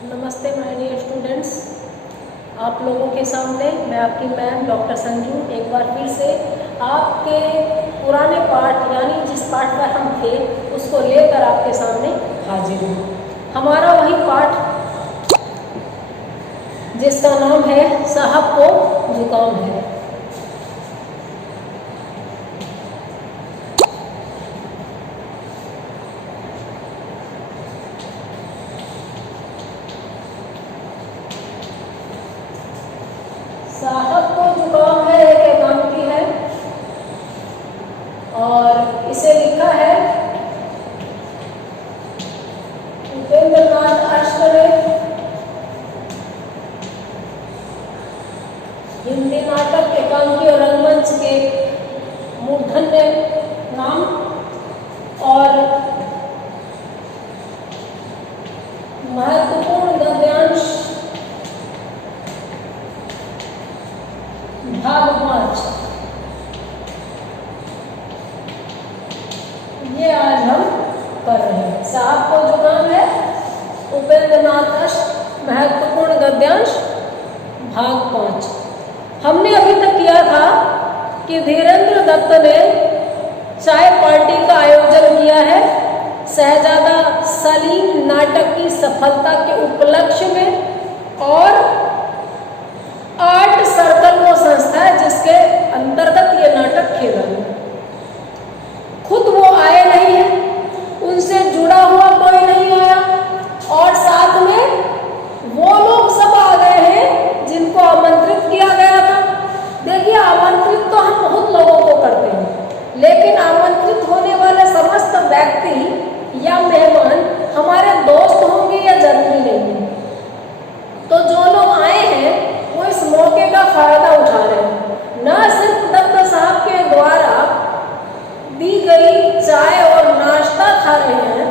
नमस्ते my dear students. आप लोगों के सामने मैं आपकी मैम डॉक्टर संजू एक बार फिर से आपके पुराने पाठ यानी जिस पाठ पर हम थे उसको लेकर आपके सामने हाजिर हूँ। हमारा वही पाठ जिसका नाम है साहब को जुकाम है। साहब को जुकाम है एक एकांकी है और इसे लिखा है उपेंद्र नाथ अश्क ने। हिंदी नाटक एकांकी और रंगमंच के मूर्धन्य नाम और महत्वपूर्ण गद्यांश भाग 5 ये आज हम कर रहे हैं। साहब को जुकाम है उपेंद्र नाथ अश्क महत्वपूर्ण गद्यांश भाग 5। हमने अभी तक किया था कि धीरेन्द्र दत्त ने चाय पार्टी का आयोजन किया है शहजादा सलीम नाटक की सफलता के उपलक्ष्य में और आर्ट सर्कल वो संस्था है जिसके अंतर्गत ये नाटक खेला है। खुद वो आए नहीं है, उनसे जुड़ा हुआ कोई नहीं आया और साथ में वो लोग सब आ गए हैं जिनको आमंत्रित किया गया था। देखिए, आमंत्रित तो हम बहुत लोगों को करते हैं, लेकिन आमंत्रित होने वाले समस्त व्यक्ति या मेहमान हमारे दोस्त होंगे या जरूरी नहीं है। तो जो लोग आए हैं वो इस मौके का फायदा उठा रहे हैं। न सिर्फ दत्त साहब के द्वारा दी गई चाय और नाश्ता खा रहे हैं,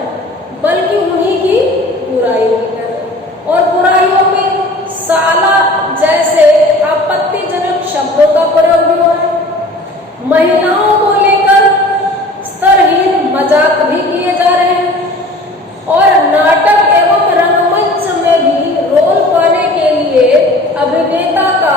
बल्कि उन्हीं की बुराइयों भी कर रहे हैं और बुराइयों में साला जैसे आपत्तिजनक शब्दों का प्रयोग भी हो रहा है। महिलाओं को लेकर स्तरहीन मजाक भी किए जा रहे हैं और नाटक एवं रंगमंच में भी रोल पाने के लिए अभिनेता का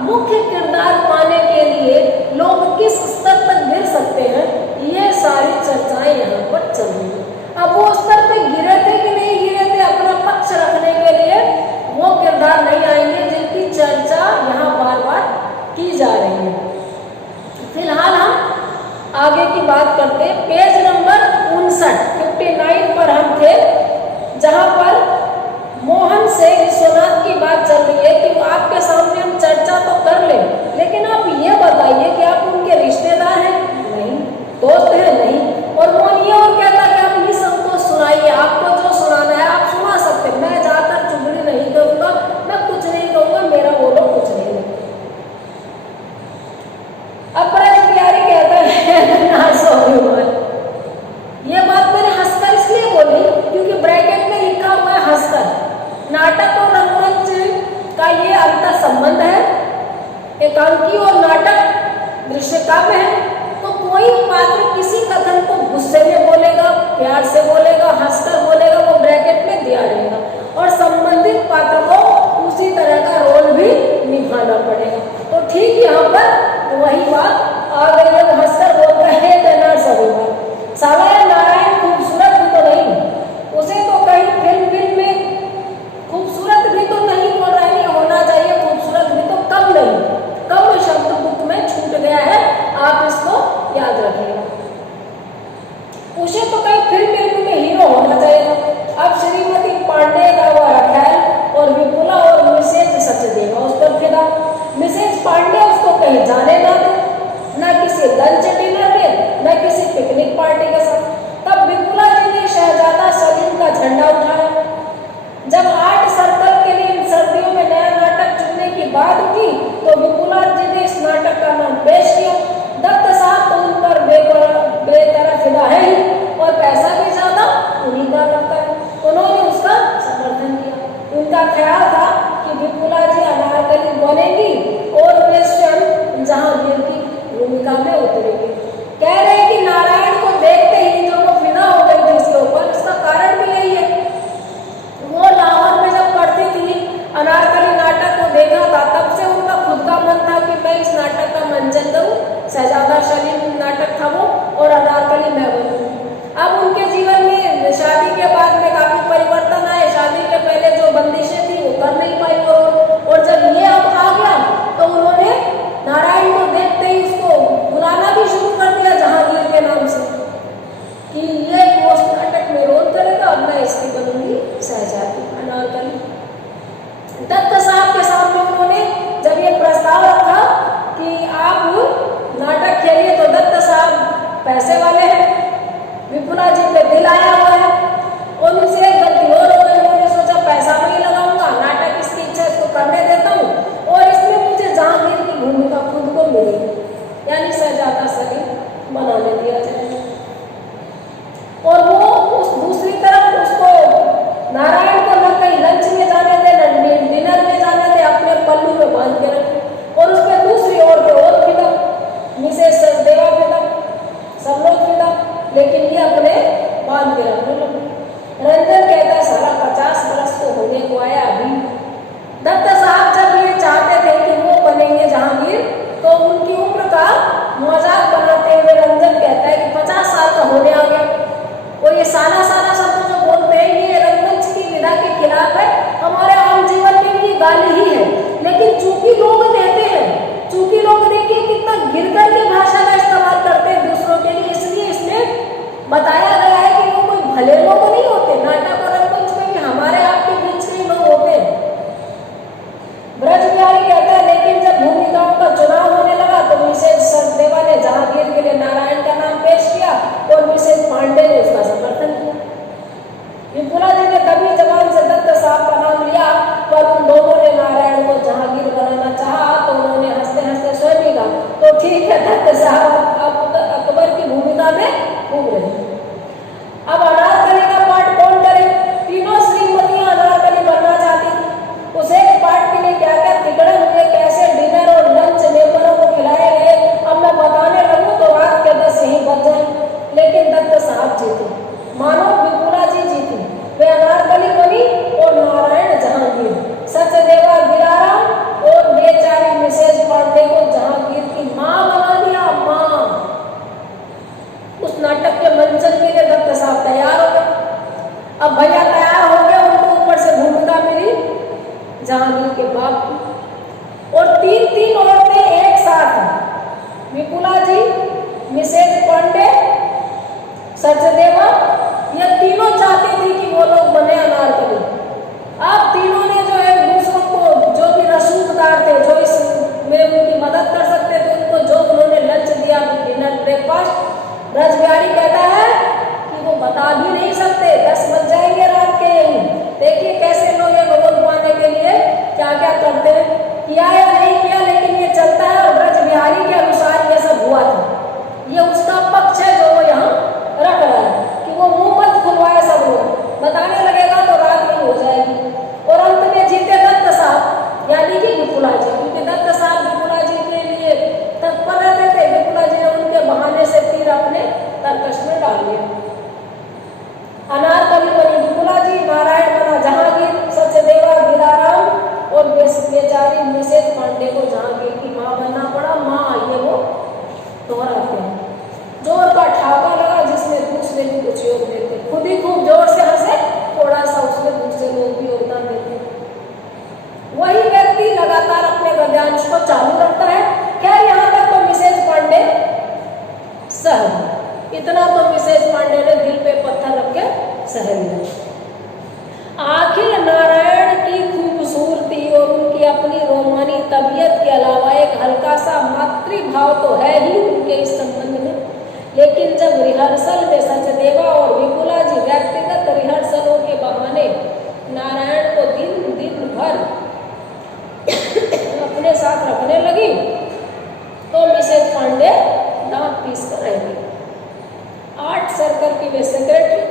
मुख्य किरदार पाने के लिए लोग किस स्तर तक गिर सकते हैं, ये सारी चर्चाएं यहाँ पर चल रही हैं। अब वो स्तर पे गिरे थे कि नहीं गिरे थे, अपना पक्ष रखने के लिए वो किरदार नहीं आएंगे जिनकी चर्चा यहाँ बार बार की जा रही है। फिलहाल हम आगे की बात करते हैं। पेज नंबर 59 पर हम थे, जहाँ पर मोहन से विश्वनाथ की बात चल रही है कि आपके सामने हम चर्चा तो कर लें, लेकिन आप ये बताइए कि आप उनके रिश्तेदार हैं? नहीं। दोस्त हैं? नहीं। और मोहन ये और कहता कि आप इस सबको सुनाइए, आपको जो सुनाना है आप सुना सकते हैं, मैं जाकर चुगली नहीं करूँगा, मैं कुछ नहीं कहूँगा, मेरा बोलो कुछ नहीं है। अब बड़ा प्यारी कहता है ये बात मैंने हंसकर इसलिए बोली क्योंकि ब्रैकेट में लिखा हुआ है हंसकर। नाटक और रंगमंच का ये अंतर संबंध है। एकांकी और नाटक दृश्य काव्य है, तो कोई पात्र किसी कथन को गुस्से में बोलेगा, प्यार से बोलेगा, हंसकर बोलेगा, वो ब्रैकेट में दिया रहेगा और संबंधित पात्र को उसी तरह का रोल भी निभाना पड़ेगा। तो ठीक यहाँ पर वही बात आ गई है। हंसकर बोल रहे हैं सभी बात साला नारायण खूबसूरत भी तो नहीं, उसे तो कहीं फिल्म में खूबसूरत भी तो नहीं बोल रहे हैं, होना चाहिए खूबसूरत भी तो कम नहीं, कम शब्द बुक में छूट गया है, आप इसको याद रखिएगा। उसे तो कहीं फिल्म में हीरो होना चाहिए। अब श्रीमती पांडे का हुआ रखा है और विपुला और मिसेज सचदेवा उस पर फिदा। मिसेज पांडे उसको कहीं जाने ना दे, न किसी लंच डिनर में, न किसी पिकनिक पार्टी के साथ। तब विपुला जी ने शहजादा सलीम का झंडा उठाया। जब आर्ट सर्कल के लिए सर्दियों में नया नाटक चुनने की बात उठी तो विपुला जी ने इस नाटक का नाम पेश किया। दत्त साहब तो उन पर बेतरफ फिदा है ही और पैसा भी ज्यादा उन्हीं का लगता है। उन्होंने उसका समर्थन किया। उनका ख्याल था कि विपुला जी अनारकली बनेगी और वेस्टर्न जहांगीर की भूमिका में उतरेगी। कह रहे हैं कि नारायण को देखते ही जो वो फिदा हो गई थी इसके ऊपर, इसका कारण भी यही है। वो लाहौर में जब हल्का सा मातृभाव तो है ही उनके इस संबंध में, लेकिन जब रिहर्सल में सचदेवा और विपुला जी व्यक्तिगत रिहर्सलों के बहाने नारायण को दिन दिन भर अपने साथ रखने लगी तो मिसेज पांडे दांत पीस कर रह गई। आर्ट सर्कल की वे सेक्रेटरी,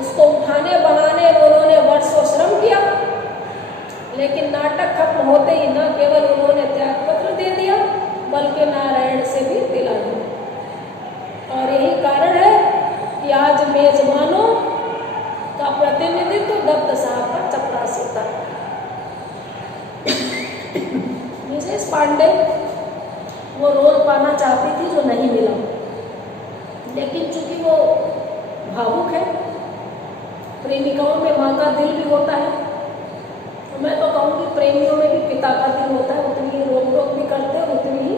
उसको उठाने बनाने में उन्होंने वर्षों श्रम किया, लेकिन नाटक खत्म होते ही न केवल उन्होंने त्याग पत्र दे दिया बल्कि नारायण से भी दिला दिया। और यही कारण है कि आज मेजबानों का प्रतिनिधित्व दत्त साहब का चपरासी था। मिसेस पांडे वो रोल पाना चाहती थी जो नहीं मिला, लेकिन चूंकि वो भावुक है, प्रेमिकाओं में माँ का दिल भी होता है, तो मैं तो कहूँगी प्रेमियों में भी पिता का दिल होता है, उतनी ही रोक टोक भी करते हैं, उतनी ही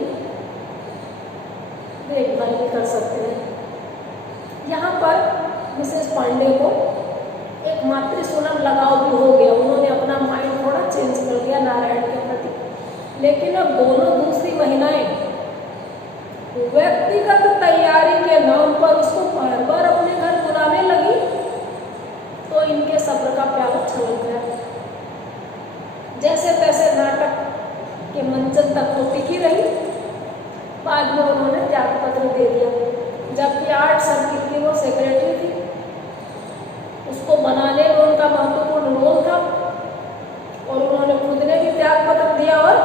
देखभाल भी कर सकते हैं। यहाँ पर मिसेस पांडे को एक मातृसुलभ लगाव भी हो गया, उन्होंने अपना माइंड थोड़ा चेंज कर दिया नारायण के प्रति। लेकिन अब दोनों दूसरी महिलाएं व्यक्तिगत तैयारी के नाम पर उसको बार बार अपने घर बुलाने लगी तो इनके सब्र का प्याला छलक गया। जैसे तैसे नाटक के मंचन तक वो टिकी रही, बाद में उन्होंने त्याग पत्र दे दिया। जबकि आर्ट सर्किल की वो सेक्रेटरी थी, उसको बनाने में उनका महत्वपूर्ण रोल था और उन्होंने खुद ने भी त्याग पत्र दिया और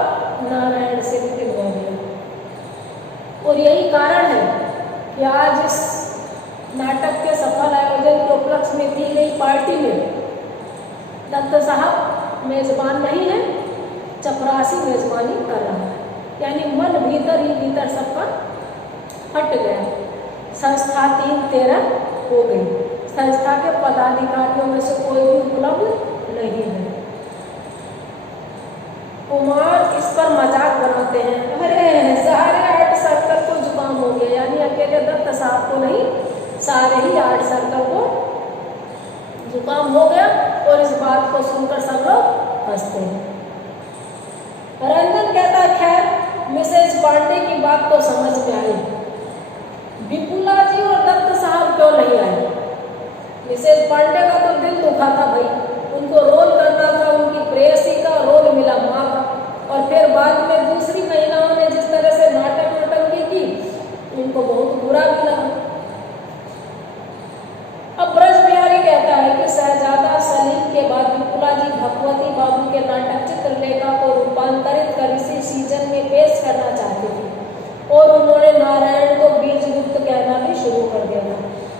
नारायण से भी दिलवा दिया। और यही कारण है कि आज इस नाटक के सफल आयोजन के उपलक्ष्य में दी गई पार्टी में दत्त साहब मेजबान नहीं है, चपरासी मेजबानी कर रहा है। यानी मन भीतर ही भीतर सबका हट गया। संस्था 3-13 हो गई। संस्था के पदाधिकारियों में से कोई भी उपलब्ध नहीं है। कुमार इस पर मजाक बनाते हैं, अरे सारे आर्ट सर्कल को जुकाम हो गया, यानी अकेले दत्त साहब को नहीं, सारे ही आर्ट सर्कल को जुकाम हो गया। और इस बात को सुनकर सब लोग हंसते हैं। रंजन कहता है, खैर मिसेज पांडे की बात तो समझ में आई, विपुला जी और दत्त साहब क्यों नहीं आए? मिसेज पांडे का तो दिल दुखा था भाई, उनको रोल करना था, उनकी प्रेयसी का रोल मिला माँ का, और फिर बाद में दूसरी महिलाओं ने जिस तरह से नाटक नौटंकी की, उनको बहुत बुरा भी लगा। अब ब्रज बिहारी कहता है कि शहजादा सलीम के बाद विपुला जी भगवती बाबू के नाटक चित्रलेखा को रूपांतरित कर इसी सीजन में पेश करना चाहती थी और उन्होंने नारायण को बीजगुप्त कहना भी शुरू कर दिया था।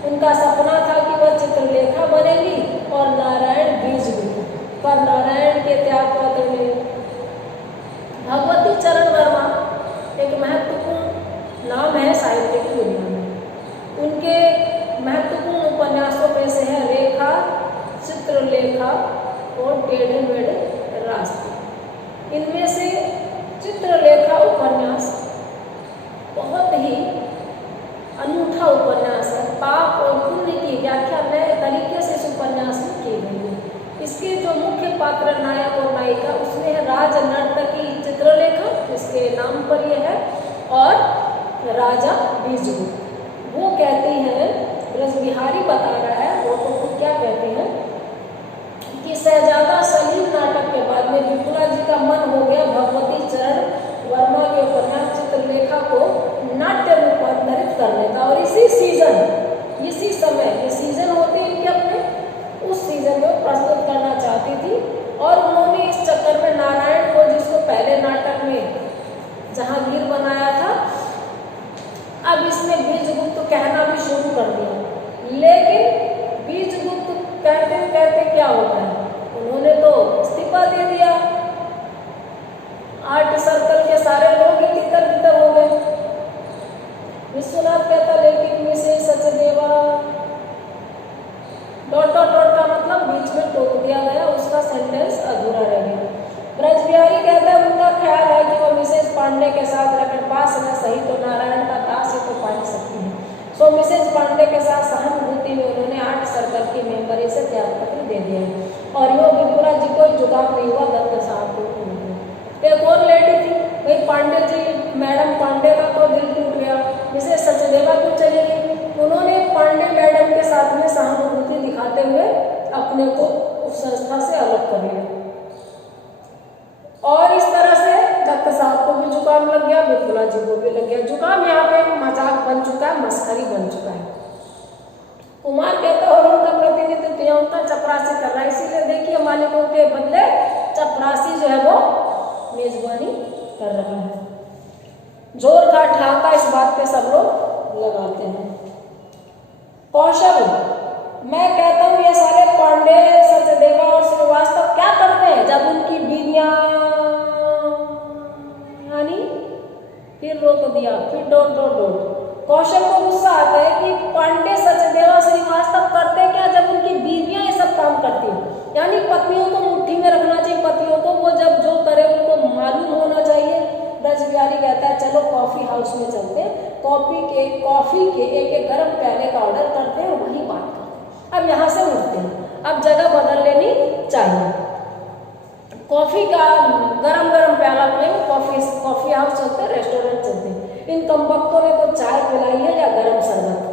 उनका सपना था कि वह चित्रलेखा बनेगी और नारायण बीजगुप्त, पर नारायण के त्याग पत्र में भगवती चरण वर्मा एक महत्वपूर्ण नाम है साहित्य की दुनिया में। उनके महत्वपूर्ण उपन्यासों में से है रेखा, चित्रलेखा और टेढ़े मेढ़े रास्ते। इनमें से चित्रलेखा उपन्यास बहुत ही अनूठा उपन्यास है। पाप और पुण्य की व्याख्या नए तरीके से इस उपन्यास में की गई है। इसके जो मुख्य पात्र नायक और नायिका, उसमें है राज नर्तकी चित्रलेखा, इसके नाम पर यह है, और राजा बीजगुप्त। वो कहती हैं, ब्रज बिहारी बता रहा है, वो तो खुद क्या कहते हैं कि शहजादा सलीम नाटक के बाद में विपुला जी का मन हो गया भगवती चरण वर्मा के उपन्यास चित्रलेखा को नाट्य रूपांतरित करने का, और इसी सीजन, इसी समय, ये सीजन होते हैं इनके अपने, उस सीजन में प्रस्तुत करना चाहती थी। और उन्होंने इस चक्कर में नारायण को, जिसको पहले नाटक में जहांगीर बनाया था, अब इसमें बीजगुप्त कहना भी शुरू कर दिया। लेकिन बीजगुप्त कहते कहते क्या होता है, उन्होंने तो इस्तीफा दे दिया। आर्ट सर्कल के सारे लोग ही तितर बितर हो गए। विश्वनाथ कहता, लेकिन Mrs Sachdeva dot dot dot का मतलब बीच में टोक दिया गया, उसका सेंटेंस अधूरा रह गया। ब्रज बिहारी कहता है, उनका ख्याल है कि वह मिसेज पांडे के साथ रहकर पास न सही तो नारायण का दास ही तो पा सकती है। सो मिसेज पांडे के साथ सहानुभूति में उन्होंने आर्ट सर्कल की मेंबरी से त्याग पत्र दे दिया और यो विपुला जी को जुगाम नहीं हुआ, दत्त साहब को। एक और लेडी थी भाई पांडे जी, मैडम पांडे का तो दिल टूट गया, मिसेस सचदेवा क्यों चली गई? उन्होंने पांडे मैडम के साथ में सहानुभूति दिखाते हुए अपने को उस संस्था से अलग कर लिया। और इस तरह से दत्त साहब को भी जुकाम लग गया, बिपुला जी को भी लग गया। जुकाम यहाँ पे मजाक बन चुका है, मस्खरी बन चुका है। कुमार कहता है और उनका प्रतिनिधित्व प्रियंका चपरासी कर रहा है, इसीलिए देखिए मालिकों के बदले चपरासी जो है वो मेजबानी कर रहा है। जोर का ठहाका इस बात पे सब लोग लगाते हैं। कौशल, मैं कहता हूँ ये सारे पांडे, सचदेवा और श्रीवास्तव क्या करते हैं जब उनकी बीवियां, यानी फिर रोक दिया, फिर डोट। कौशल को गुस्सा आता है कि पांडे, सचदेवा, श्रीवास्तव करते क्या जब उनकी बीवियां ये सब काम करती हैं। यानी पत्नियों को मुट्ठी में रखना चाहिए, पतियों को वो जब जो करे उनको मालूम होना चाहिए। ब्रज बिहारी कहता है चलो कॉफी हाउस में चलते हैं, कॉफी के एक गर्म प्याले का ऑर्डर करते हैं और वही बात करते हैं। अब यहाँ से उठते हैं, अब जगह बदल लेनी चाहिए। कॉफी का गरम प्याला पिएंगे, कॉफी हाउस चलते हैं, रेस्टोरेंट चलते हैं। इन कमबख्तों ने तो चाय पिलाई है या गरम शरबत।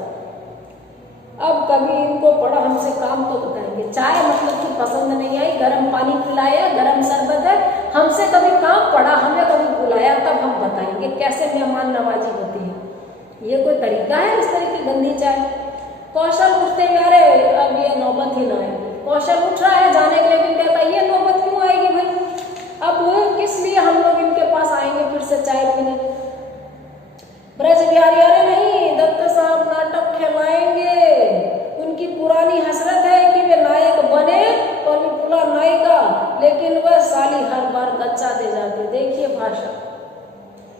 अब कभी इनको पड़ा हमसे काम तो बताएंगे, चाय मतलब कि पसंद नहीं आई, गर्म पानी पिलाया, गरम शरबत है, हमसे कभी काम पड़ा, हमें कभी बुलाया, तब हम बताएंगे कैसे मेहमान नवाजी होती है। ये कोई तरीका है इस तरह की गंदी चाय? कौशल उठते हैं, अरे अब ये नौबत ही ना आए। कौशल उठ रहा है जाने के लिए, लेकिन कहता है ये नौबत क्यों आएगी भाई, अब किस लिए हम लोग इनके पास आएंगे फिर से चाय पीने। ब्रज बिहारी, अरे नहीं, दत्त साहब नाटक खेलाएंगे, उनकी पुरानी हसरत है कि वे नायक बने और विपुला नायिका, लेकिन वह साली हर बार गच्चा दे जाती। देखिए भाषा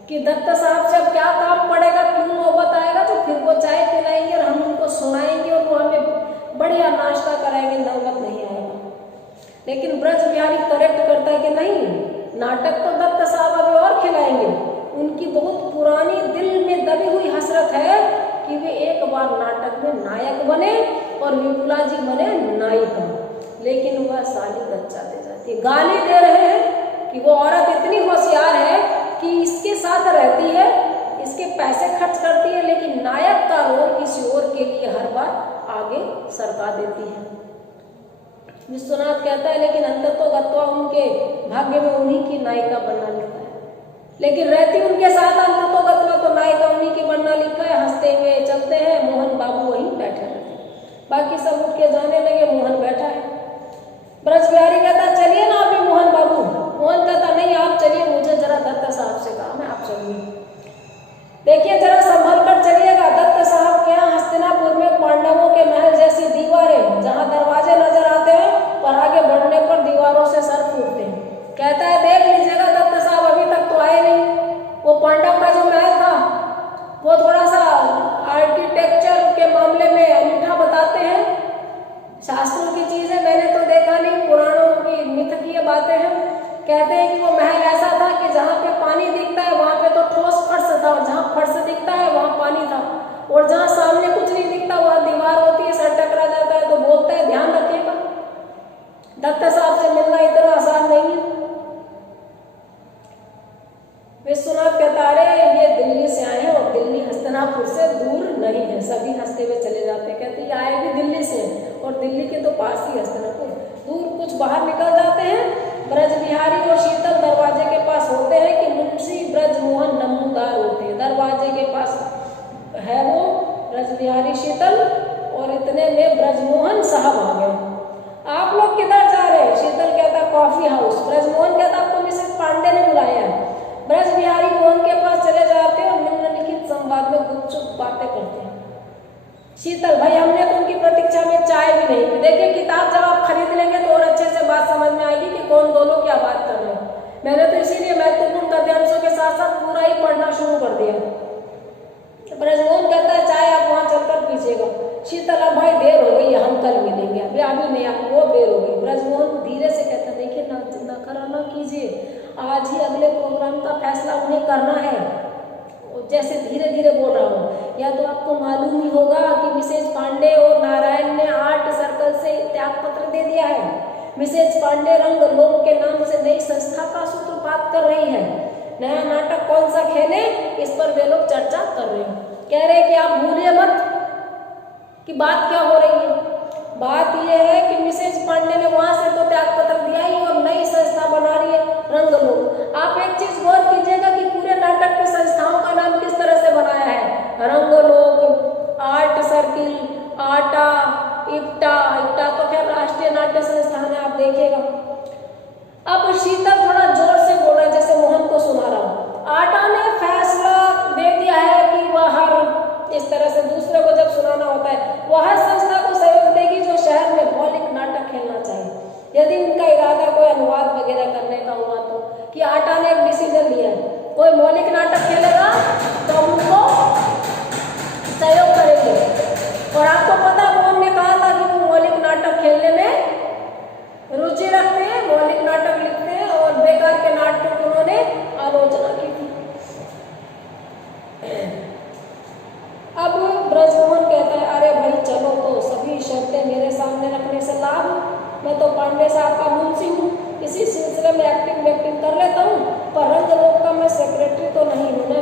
कि दत्त साहब से अब क्या काम पड़ेगा, क्यों नौबत आएगा, तो फिर वो चाय पिलाएंगे और हम उनको सुनाएंगे और वो हमें बढ़िया नाश्ता कराएंगे, नौबत नहीं आएगा। लेकिन ब्रज बिहारी करेक्ट करता है कि नहीं, नाटक तो दत्त साहब अभी और खिलाएंगे, उनकी बहुत पुरानी दिल में दबी हुई हसरत है कि वे एक बार नाटक में नायक बने और विपुला जी बने नायिका, लेकिन वह साली गच्चा दे जाती है। गाली दे रहे हैं कि वो औरत इतनी होशियार है कि इसके साथ रहती है, इसके पैसे खर्च करती है, लेकिन नायक का रोल किसी और के लिए हर बार आगे सरका देती है। विश्वनाथ कहता है लेकिन अंतर तो गत्वा उनके भाग्य में उन्हीं की नायिका बनना लिखा है, लेकिन रहती उनके साथ अंतर तो गत्वा तो नायिका उन्हीं की बनना लिखा है। हंसते हुए चलते हैं, मोहन बाबू वहीं बैठे रहते, बाकी सब उठ के जाने लगे, मोहन बैठा है। ब्रज बिहारी कहता चलिए ना आप भी मोहन बाबू। मोहन कहता नहीं आप चलिए, मुझे जरा दत्त साहब से काम है, आप चलिए। देखिए जरा संभल कर चलिएगा, दत्त साहब के यहाँ हस्तिनापुर में पांडवों के महल जैसी दीवारें, जहाँ दरवाजे नजर आते हैं पर आगे बढ़ने पर दीवारों से सर फूटते हैं। कहता है देख लीजिएगा दत्त साहब अभी तक तो आए नहीं। वो पांडव का जो महल था वो थोड़ा सा आर्किटेक्चर के मामले में अनूठा बताते हैं, शास्त्रों की चीज है, मैंने तो देखा नहीं, पुराणों की मिथ की बातें हैं। कहते हैं कि वो महल ऐसा था कि जहाँ पे पानी दिखता है वहाँ पे तो ठोस फर्श था, और जहाँ फर्श दिखता है वहाँ पानी था, और जहाँ सामने कुछ नहीं दिखता वहाँ दीवार होती है, सर टकरा जाता है। तो बोलता है ध्यान रखिएगा, दत्त साहब से मिलना इतना आसान नहीं है। विश्वनाथ कहता अरे ये दिल्ली से आए हैं और दिल्ली हस्तिनापुर से दूर नहीं है। सभी हंसते हुए चले जाते हैं, कहते ये आए भी दिल्ली से और दिल्ली के तो पास ही हस्तिनापुर। दूर कुछ बाहर निकल जाते हैं, ब्रज बिहारी और शीतल दरवाजे के पास होते हैं कि मुंशी ब्रज मोहन नमूदार होते हैं। दरवाजे के पास है वो ब्रज बिहारी शीतल, और इतने में ब्रजमोहन साहब आ गए। आप लोग किधर जा रहे हैं? शीतल कहता कॉफी हाउस। ब्रजमोहन कहता आपको मिसेस पांडे ने बुलाया है। ब्रज बिहारी मोहन के पास चले जाते हैं और निम्नलिखित संवाद में गुपचुप बातें करते हैं। शीतल भाई हमने तो उनकी प्रतीक्षा में चाय भी नहीं पी। देखिए किताब जब आप खरीद लेंगे तो और अच्छे से बात समझ में आएगी कि कौन दोनों क्या बात कर रहे हैं। मैंने तो इसीलिए महत्वपूर्ण गद्यांशों के साथ साथ पूरा ही पढ़ना शुरू कर दिया। ब्रजमोहन कहता है चाय आप वहां चलकर पीजिएगा। शीतल अब भाई देर हो गई, हम कल मिलेंगे, अभी नहीं, आपको वो देर हो गई। ब्रजमोहन धीरे से कहता देखिए ना कीजिए, आज ही अगले प्रोग्राम का फैसला उन्हें करना है। जैसे धीरे धीरे बोल रहा हूँ, या तो आपको मालूम ही होगा कि मिसेज पांडे और नारायण ने आर्ट सर्कल से त्याग पत्र दे दिया है। मिसेज पांडे रंग लोक के नाम से नई संस्था का सूत्रपात कर रही है। नया नाटक कौन सा खेले, इस पर वे लोग चर्चा कर रहे हैं। कह रहे हैं कि आप भूलिए मत कि बात क्या हो रही है। बात यह है कि मिसेज पांडे ने वहां से तो त्याग पत्र दिया ही और नई संस्था बना रही है रंगलोक। आप एक चीज गौर कीजिएगा कि पूरे नाटक में संस्थाओं का नाम किस तरह से बनाया है, रंगलोक, आर्ट सर्किल, आटा, इप्टा। इप्टा तो खैर राष्ट्रीय नाट्य संस्थान है, आप देखिएगा। अब शीतल थोड़ा जोर से बोल रहा है, जैसे मोहन को सुना रहा हूं। आटा ने फैसला दे दिया है कि वह इस तरह से दूसरे को जब सुनाना होता है, वह संस्था को सहयोग देगी जो शहर में मौलिक नाटक खेलना चाहिए। यदि उनका इरादा कोई अनुवाद वगैरह करने का हुआ तो, कि आटा ने एक डिसीजन लिया है, कोई मौलिक नाटक खेलेगा तो हम उनको सहयोग करेंगे। और आपको पता मोहन ने कहा था कि वो मौलिक नाटक खेलने में रुचि रखते हैं, मौलिक नाटक लिखते हैं, और बेकार के नाटकों की उन्होंने आलोचना की थी। अब ब्रजमोहन कहता है, अरे भाई चलो, तो सभी शर्तें मेरे सामने रखने से लाभ, मैं तो पांडे साहब का मुंशी हूँ, इसी सिलसिले में एक्टिंग कर लेता हूँ, पर रंगलोक का मैं सेक्रेटरी तो नहीं हूँ ना।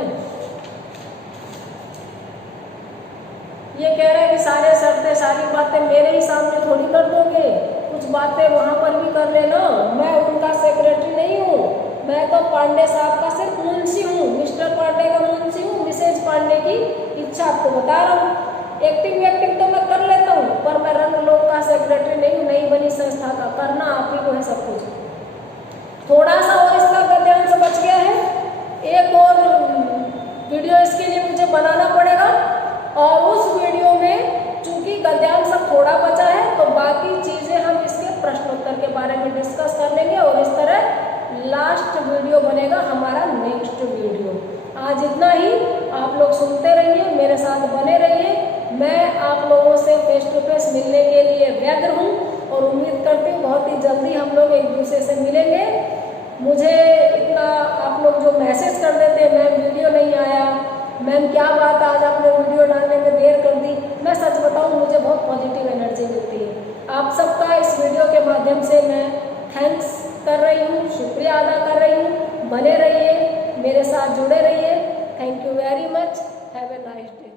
ये कह रहे हैं कि सारे शर्तें सारी बातें मेरे ही सामने थोड़ी कर दोगे, कुछ बातें वहां पर भी कर लेना, मैं उनका सेक्रेटरी नहीं हूँ, मैं तो पांडे साहब का सिर्फ मुंशी हूँ, मिस्टर पांडे का मुंशी हूँ, मिसेज पांडे की इच्छा आपको बता रहा हूँ। एक्टिंग तो मैं कर लेता हूँ, पर मैं रंगलोक का सेक्रेटरी नहीं हूँ, नई बनी संस्था का, करना आप ही को है सब कुछ। थोड़ा सा और इसका गद्यांश बच गया है, एक और वीडियो इसके लिए मुझे बनाना पड़ेगा, और उस वीडियो में चूंकि गद्यांश सब थोड़ा बचा है तो बाकी चीजें हम इसके प्रश्नोत्तर के बारे में डिस्कस कर लेंगे, और इस तरह लास्ट वीडियो बनेगा हमारा नेक्स्ट वीडियो। आज इतना ही, आप लोग सुनते रहिए, मेरे साथ बने रहिए। मैं आप लोगों से फेस टू फेस मिलने के लिए व्यग्र हूँ और उम्मीद करती हूँ बहुत ही जल्दी हम लोग एक दूसरे से मिलेंगे। मुझे इतना आप लोग जो मैसेज कर देते हैं, मैम वीडियो नहीं आया, मैम क्या बात आज आपने वीडियो डालने में देर कर दी, मैं सच बताऊँ मुझे बहुत पॉजिटिव एनर्जी मिलती है। आप सबका इस वीडियो के माध्यम से मैं थैंक्स कर रही हूँ, शुक्रिया अदा कर रही हूँ। बने रहिए, मेरे साथ जुड़े रहिए। Thank you very much, have a nice day.